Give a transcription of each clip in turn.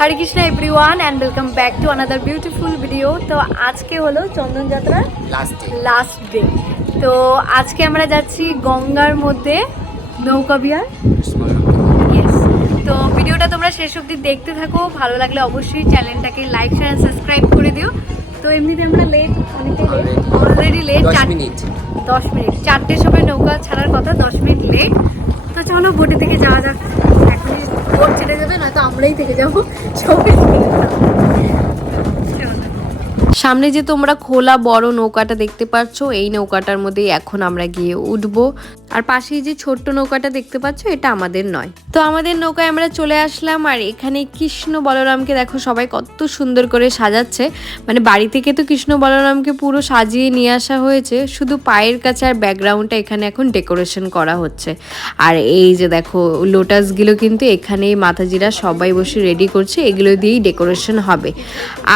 Hare Krishna everyone and welcome back to another beautiful video তো আজকে হলো চন্দন যাত্রার লাস্ট ডে লাস্ট ডে তো আজকে আমরা যাচ্ছি গঙ্গার মধ্যে নৌকা বিহার। ইয়েস তো ভিডিওটা তোমরা শেষ অবধি দেখতে থাকো। ভালো লাগলে অবশ্যই চ্যানেলটাকে লাইক শেয়ার সাবস্ক্রাইব করে দিও। তো এমনিতে আমরা লেট অনেকটাই লেট অলরেডি লেট দশ মিনিট দশ মিনিট চারটের সময় নৌকা ছাড়ার কথা দশ মিনিট লেট তো চলো বোটে থেকে যাওয়া যাক। বোট ছেড়ে যাবে না তো আমরাই থেকে যাব সবাই থেকে যাব। সামনে যে তোমরা খোলা বড় নৌকাটা দেখতে পাচ্ছ, এই নৌকাটার মধ্যেই এখন আমরা গিয়ে উঠবো। আর পাশেই যে ছোট্ট নৌকাটা দেখতে পাচ্ছ, এটা আমাদের নয়। তো আমাদের নৌকায় আমরা চলে আসলাম, আর এখানে কৃষ্ণ বলরামকে দেখো সবাই কত সুন্দর করে সাজাচ্ছে। মানে বাড়ি থেকে তো কৃষ্ণ বলরামকে পুরো সাজিয়ে নিয়ে আসা হয়েছে, শুধু পায়ের কাছে আর ব্যাকগ্রাউন্ডটা এখানে এখন ডেকোরেশন করা হচ্ছে। আর এই যে দেখো, লোটাসগুলো কিন্তু এখানে মাথাজিরা সবাই বসে রেডি করছে, এগুলো দিয়েই ডেকোরেশন হবে।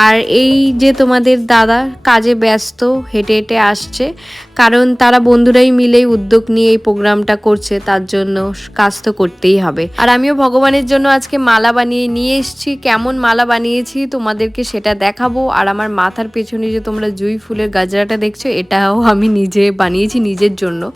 আর এই যে তোমাদের দাদা কাজে ব্যস্ত, হেঁটে হেঁটে আসছে। কারণ তারা বন্ধুরাই মিলেই উদ্যোগ নিয়ে এই প্রোগ্রামটা করছে, তার জন্য কাজ তো করতেই হবে। আর আমিও ভগবানের জন্য আজকে মালা বানিয়ে নিয়ে এসেছি। কেমন মালা বানিয়েছি তোমাদেরকে সেটা দেখাবো। আর আমার মাথার পেছনে যে তোমরা জুই ফুলের গাজরাটা দেখছ, এটাও আমি নিজে বানিয়েছি নিজের জন্য।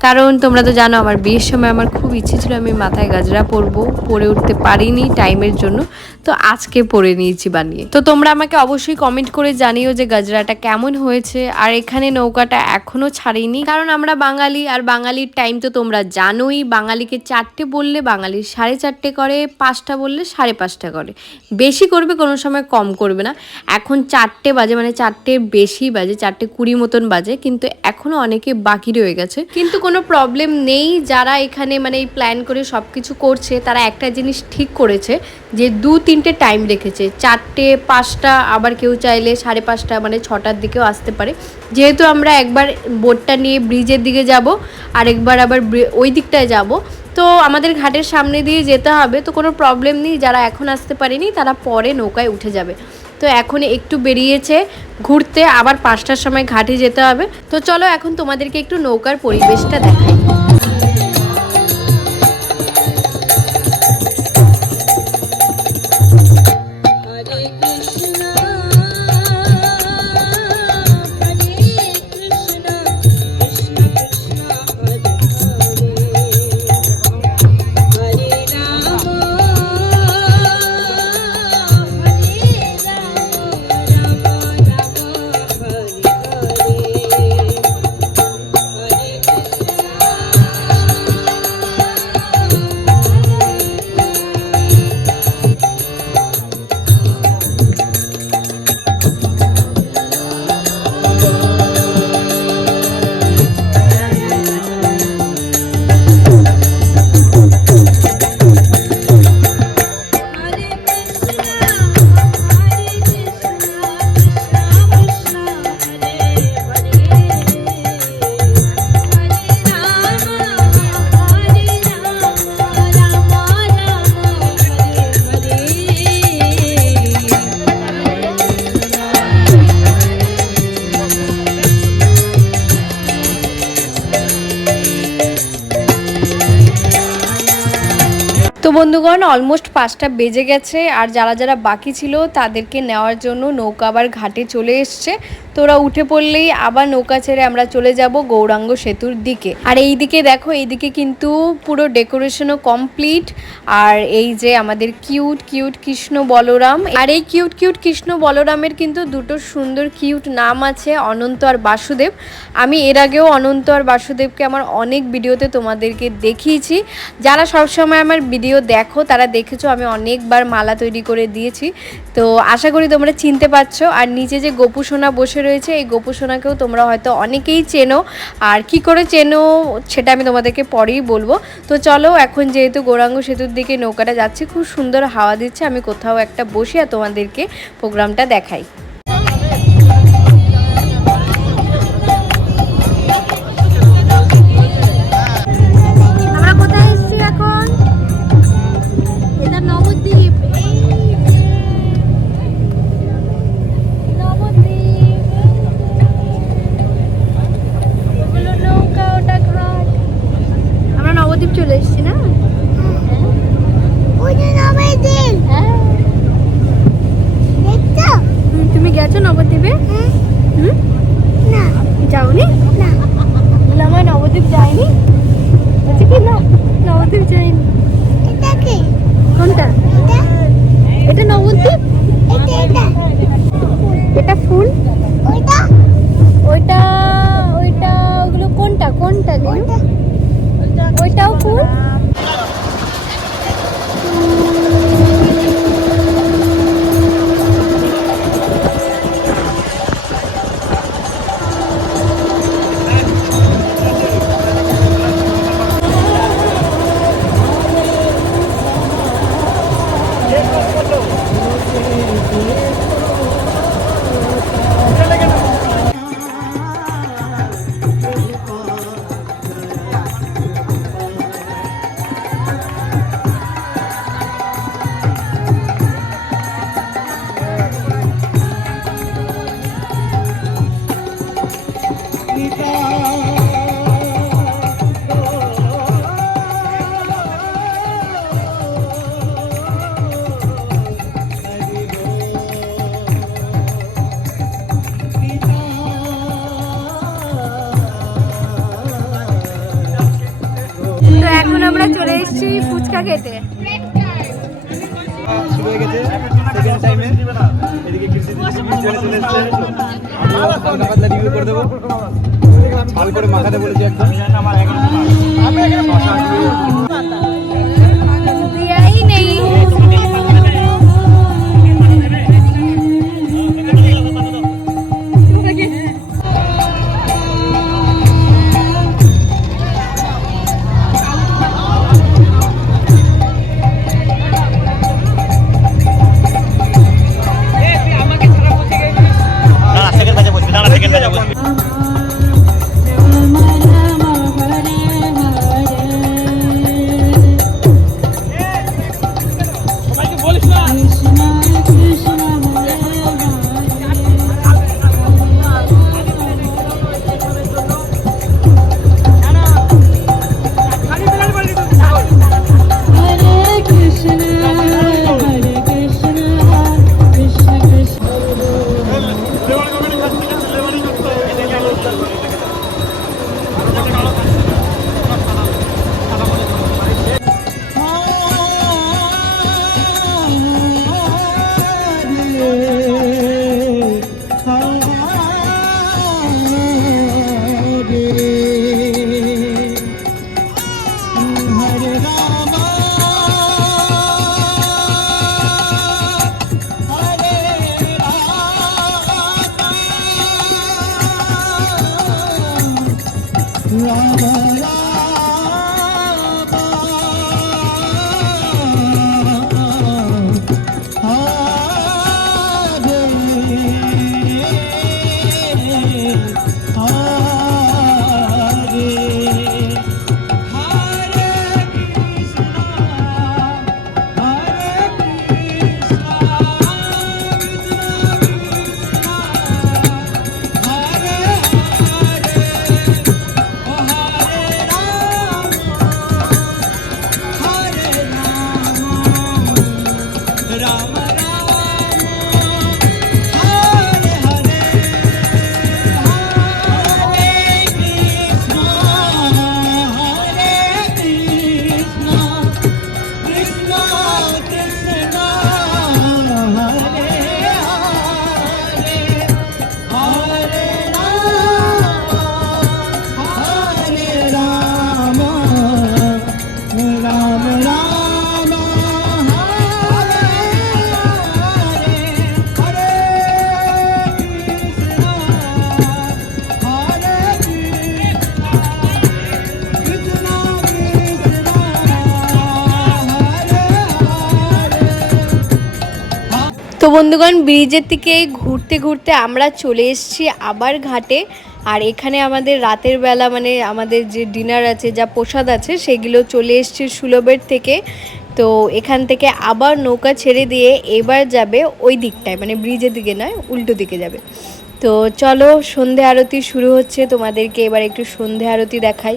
কারণ তোমরা তো জানো, আমার বিয়ের সময় আমার খুব ইচ্ছে ছিল আমি মাথায় গাজরা পরবো। পরে উঠতে পারিনি টাইমের জন্য। তো আজকে পরে নিয়েছি বানিয়ে। তো তোমরা আমাকে অবশ্যই কমেন্ট করে জানিও যে গাজরাটা কেমন হয়েছে, আর এখানে নৌকাটা এখনও ছাড়িনি। কারণ আমরা বাঙালি, আর বাঙালির টাইম তো তোমরা জানোই, বাঙালিকে চারটে বললে বাঙালির সাড়ে চারটে করে, পাঁচটা বললে সাড়ে পাঁচটা করে। বেশি করবে কোনো সময় কম করবে না। এখন চারটে বাজে মানে চারটে বেশি বাজে, চারটে কুড়ি মতন বাজে, কিন্তু এখনও অনেকে বাকি রয়ে গেছে। কিন্তু কোনো প্রবলেম নেই, যারা এখানে মানে এই প্ল্যান করে সব কিছু করছে, তারা একটা জিনিস ঠিক করেছে, যে দু তিনটে টাইম রেখেছে। চারটে, পাঁচটা, আবার কেউ চাইলে সাড়ে পাঁচটা মানে ছটার দিকেও আসতে পারে। যেহেতু আমরা একবার বোটটা নিয়ে ব্রিজের দিকে যাব আর একবার আবার ব্রি- ওই দিকটায় যাব, তো আমাদের ঘাটের সামনে দিয়ে যেতে হবে। তো কোনো প্রবলেম নেই, যারা এখন আসতে পারেনি তারা পরে নৌকায় উঠে যাবে। তো এখন একটু বেরিয়েছে, ঘুরতে আবার পাঁচটার সময় ঘাটে যেতে হবে। তো চলো এখন তোমাদেরকে একটু নৌকার পরিবেশটা দেখাই। বন্ধুগণ অলমোস্ট পাঁচটা বেজে গেছে আর যারা যারা বাকি ছিল তাদেরকে নেওয়ার জন্য নৌকা আবার ঘাটে চলে এসছে। তো ওরা উঠে পড়লেই আবার নৌকা ছেড়ে আমরা চলে যাব গৌরাঙ্গ সেতুর দিকে। আর এই দিকে দেখো, এইদিকে কিন্তু পুরো ডেকোরেশনও কমপ্লিট আর এই যে আমাদের কিউট কিউট কৃষ্ণ বলরাম। আর এই কিউট কিউট কৃষ্ণ বলরামের কিন্তু দুটো সুন্দর কিউট নাম আছে, অনন্ত আর বাসুদেব। আমি এর আগেও অনন্ত আর বাসুদেবকে আমার অনেক ভিডিওতে তোমাদেরকে দেখিয়েছি। যারা সবসময় আমার ভিডিও দেখো, তারা দেখেছ, আমি অনেকবার মালা তৈরি করে দিয়েছি। তো আশা করি তোমরা চিনতে পারছ। আর নিচে যে গোপুসোনা বসে রয়েছে, এই গোপুসোনাকেও তোমরা হয়তো অনেকেই চেনো। আর কি করে চেনো সেটা আমি তোমাদেরকে পরেই বলব। তো চলো, এখন যেহেতু গৌরাঙ্গ সেতুর দিকে নৌকাটা যাচ্ছে, খুব সুন্দর হাওয়া দিচ্ছে, আমি কোথাও একটা বসে আর তোমাদেরকে প্রোগ্রামটা দেখাই। চলে এসেছি না? হ্যাঁ। তুমি গেছো নবদ্বীপে? না। যাওনি? না। আমার নবদ্বীপ যায়নি? নবদ্বীপ যায়নি। কোনটা? এটা? নবদ্বীপ? এটা ফুল? ওইটা? ওইটা ওইটা ওগুলো কোনটা? কোনটা দিন? ওইটাও ফুল? করে ঝাল করে মাখাতে বলেছি একদম তো বন্ধুগণ, ব্রিজের থেকে ঘুরতে ঘুরতে আমরা চলে এসেছি আবার ঘাটে। আর এখানে আমাদের রাতের বেলা মানে আমাদের যে ডিনার আছে, যা প্রসাদ আছে, সেগুলো চলে এসছে সুলভের থেকে। তো এখান থেকে আবার নৌকা ছেড়ে দিয়ে এবার যাবে ওই দিকটায় মানে ব্রিজের দিকে নয়, উল্টো দিকে যাবে। তো চলো, সন্ধে আরতি শুরু হচ্ছে, তোমাদেরকে এবার একটু সন্ধে আরতি দেখাই।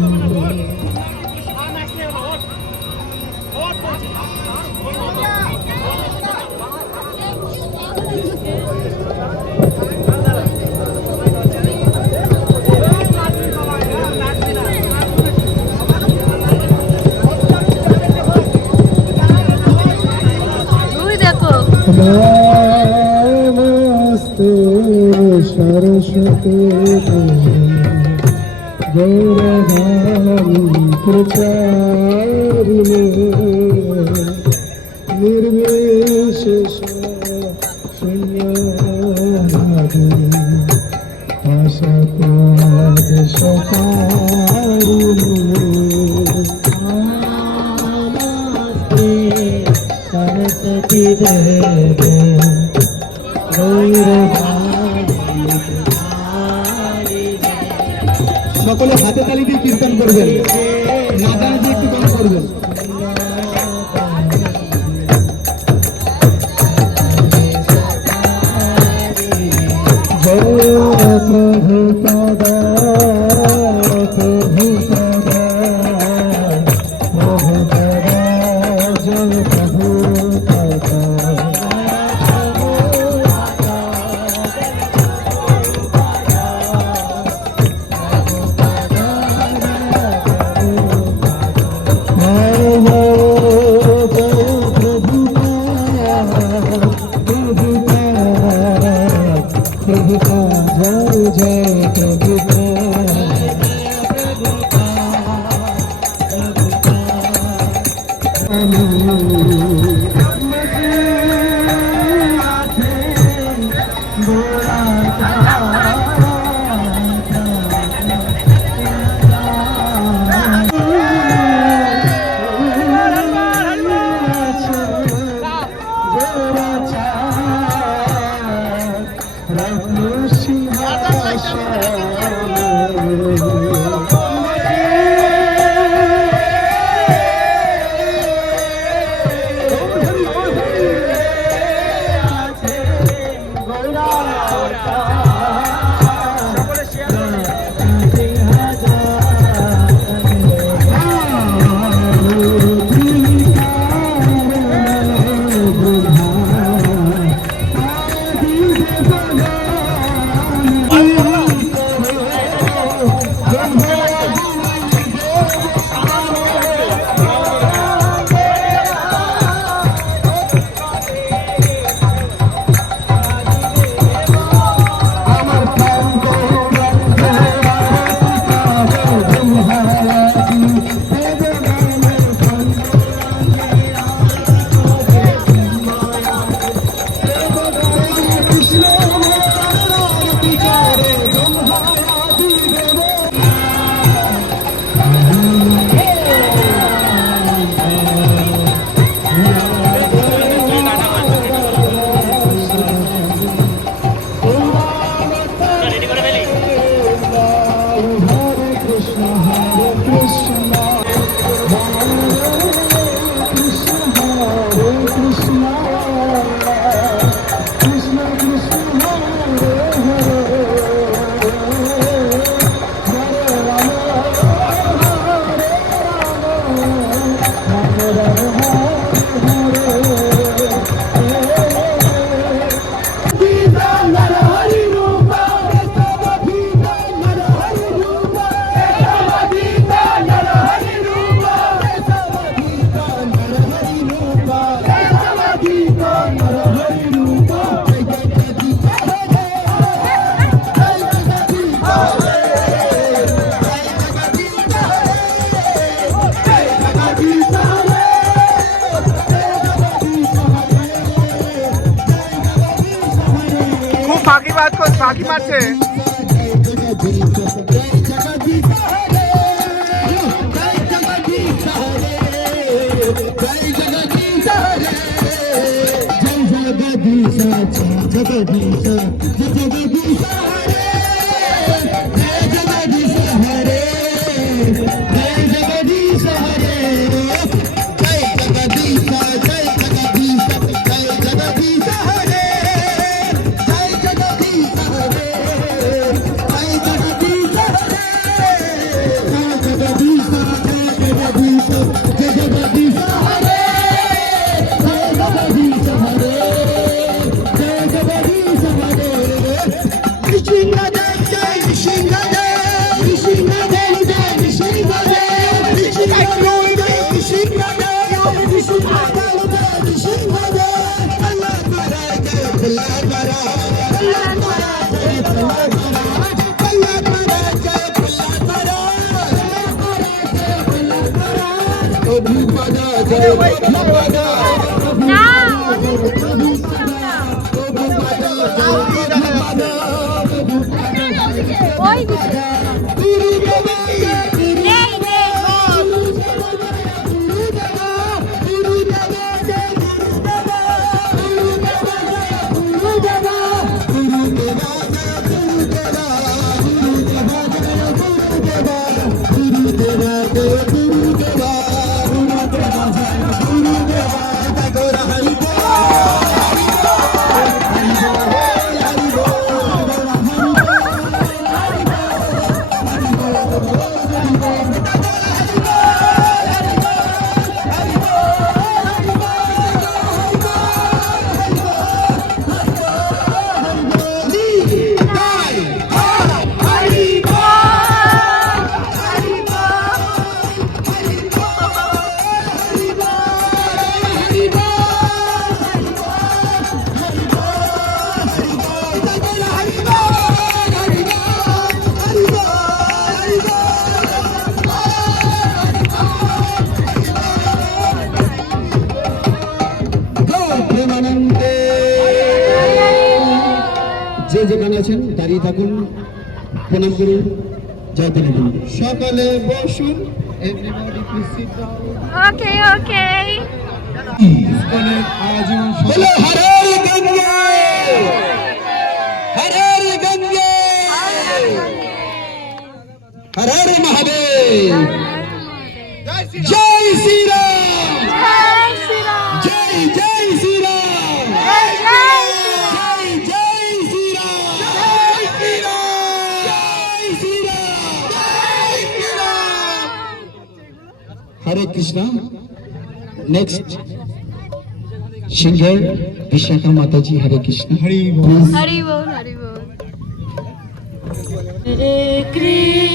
নমস্তে সরস্বতী গৌরধাম প্রচারিণে নির্বিশেষ দেবে সকলে হাতে তালি দিয়ে কীর্তন করবেন। নাদান দিয়ে একটু গান করবেন। প্রভু পদ বোধে ওই দিকে। যে যেখানে আছেন দাঁড়িয়ে থাকুন প্রণাম করুন জয় দিন সকালে বসুন. Okay okay Gange! গঙ্গে! মহাদেব। জয় শ্রীরাম! জয় শ্রীরাম! জয় জয় শ্রীরাম! হরে কৃষ্ণ নেক্সট সিংহের বিশাখা মাতাজি হরে কৃষ্ণ হরি বল হরি বল হরি বল Hare Krishna,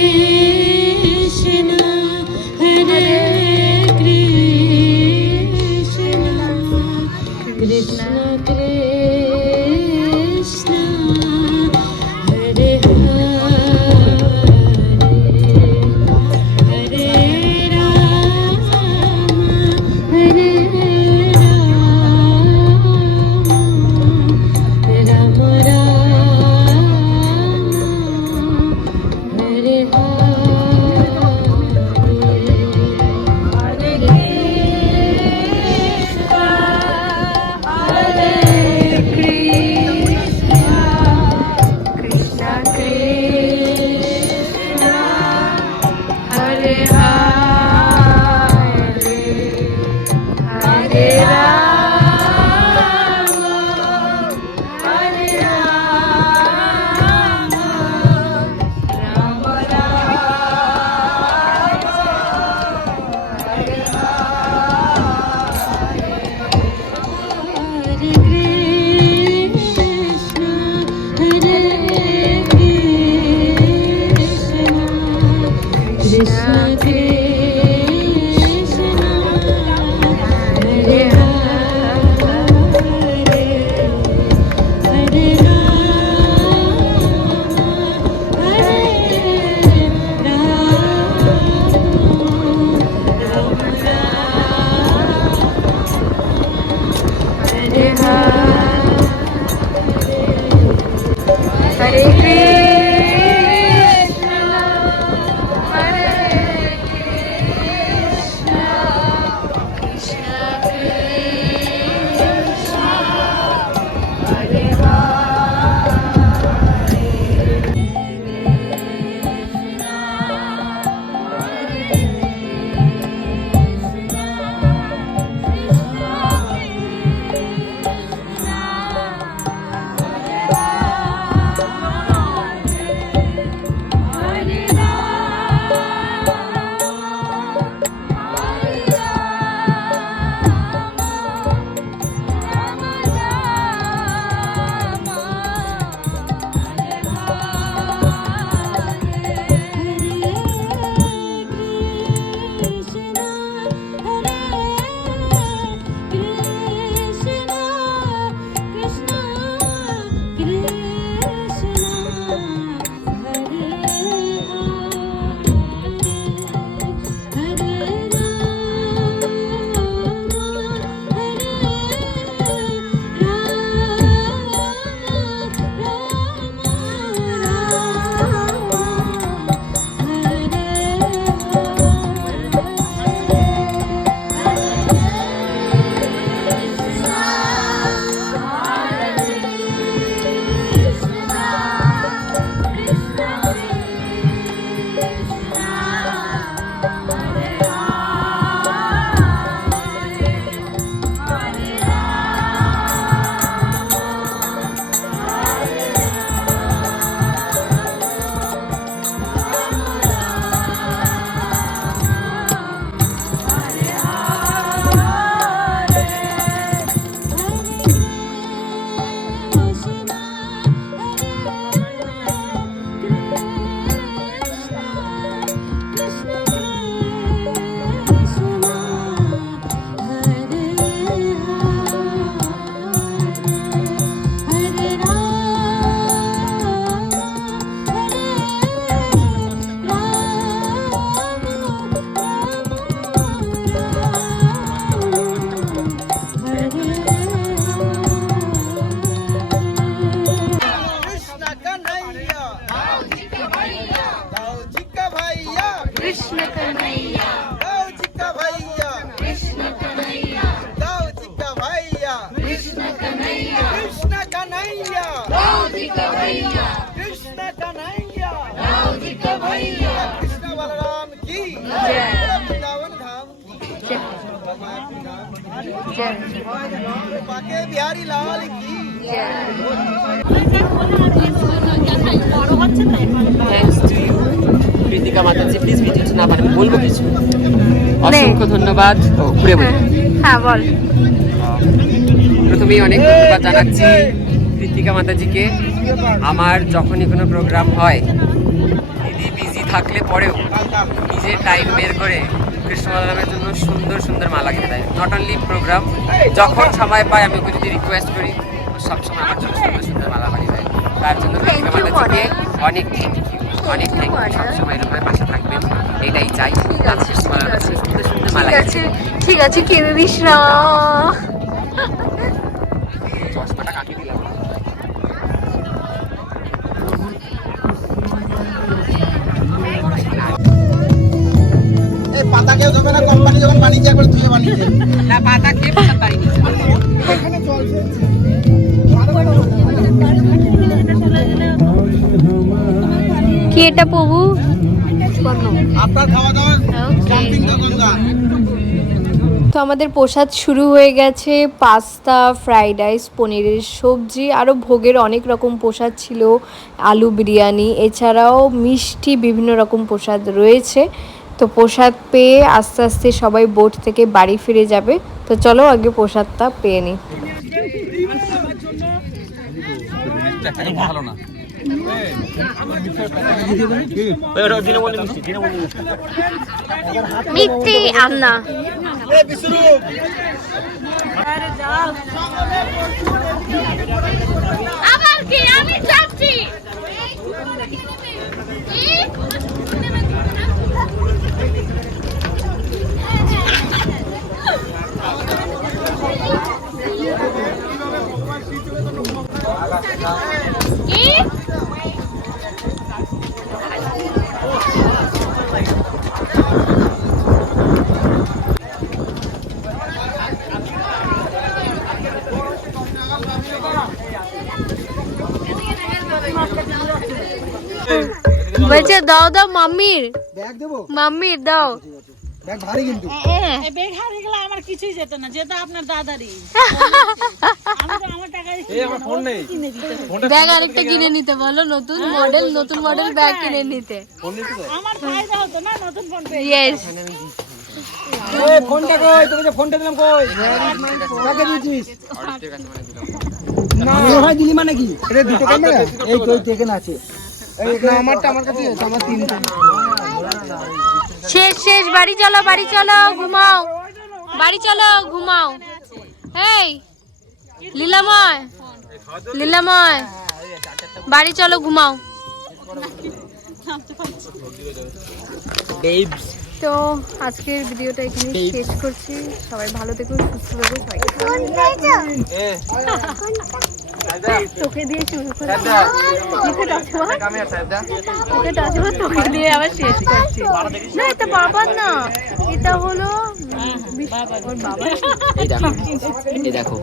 ধন্যবাদ। ও ঘুরে বলি। হ্যাঁ বল। প্রথমেই অনেক ধন্যবাদ জানাচ্ছি কৃতিকা মাতাজিকে। আমার যখনই কোনো প্রোগ্রাম হয় দিদি বিজি থাকলে পরেও নিজে টাইম বের করে কৃষ্ণ বলরামের জন্য সুন্দর সুন্দর মালা কিনে দেয়। নট অনলি প্রোগ্রাম যখন সময় পায় আমি ওকে যদি রিকোয়েস্ট করি সবসময় আমার জন্য সুন্দর সুন্দর মালা বানিয়ে দেয়। তার জন্য কৃতিকা মাতাজিকে অনেক থ্যাংক ইউ অনেক থ্যাংক ইউ সবসময় এরকম পাশে থাকবেন এটাই চাই। সুন্দর সুন্দর মালা ঠিক আছে ঠিক আছে কেঁদে দিস না চশমাটা কাকে দিলাম। পাতা কেউ দেবে না কোম্পানি যখন বানিয়েছে একবার ধুয়ে বানিয়েছে না পাতা কে পাতা পারিনি কি এটা প্রভু? তো আমাদের প্রসাদ শুরু হয়ে গেছে পাস্তা ফ্রাইড রাইস পনিরের সবজি আরও ভোগের অনেক রকম প্রসাদ ছিল আলু বিরিয়ানি এছাড়াও মিষ্টি বিভিন্ন রকম প্রসাদ রয়েছে। তো প্রসাদ পেয়ে আস্তে আস্তে সবাই বোট থেকে বাড়ি ফিরে যাবে। তো চলো আগে প্রসাদটা পেয়ে নিই ভালো না। মিষ্টি বিশ্বরূপ আবার কি? আমি যাচ্ছি। বলছে দাও দাও মাম্মির। ব্যাগ দেবো? মাম্মির দাও। ব্যাগ ভারী কিন্তু। এই বেগ হারিয়ে গেলে আমার কিছুই যেত না যেটা আপনার দাদারই। আমি তো আমার টাকায় এই আমার ফোন নেই। কিনে দিতে হবে। ব্যাগ আরেকটা কিনে নিতে বলো নতুন মডেল নতুন মডেল ব্যাগ কিনে নিতে। ফোন নিতে তো। আমার ফায়দা হতো না নতুন ফোন ইয়েস ফোনটা কই? তোকে যে ফোনটা দিলাম কই? কাকে দিয়েছিস? না। ভাই দিলি মানে কি? এটা দুটো ক্যামেরা? এই কই টেকেন আছে। আমারটা আমার কাছে আছে আমার তিনটা। শেষ শেষ বাড়ি চলো বাড়ি চলো ঘুমাও। বাড়ি চলো ঘুমাও। এই লীলাময় লীলাময় বাড়ি চলো ঘুমাও। তো আজকের ভিডিওটা এখানে শেষ করছি। সবাই ভালো থেকো সুস্থ থেকো সবাই তোকে দিয়ে শুরু করে তোকে টাচ তোকে দিয়ে আবার শেষ। করছি না এটা বাবার না। এটা হলো ওর বাবা এই দেখো। এই দেখো।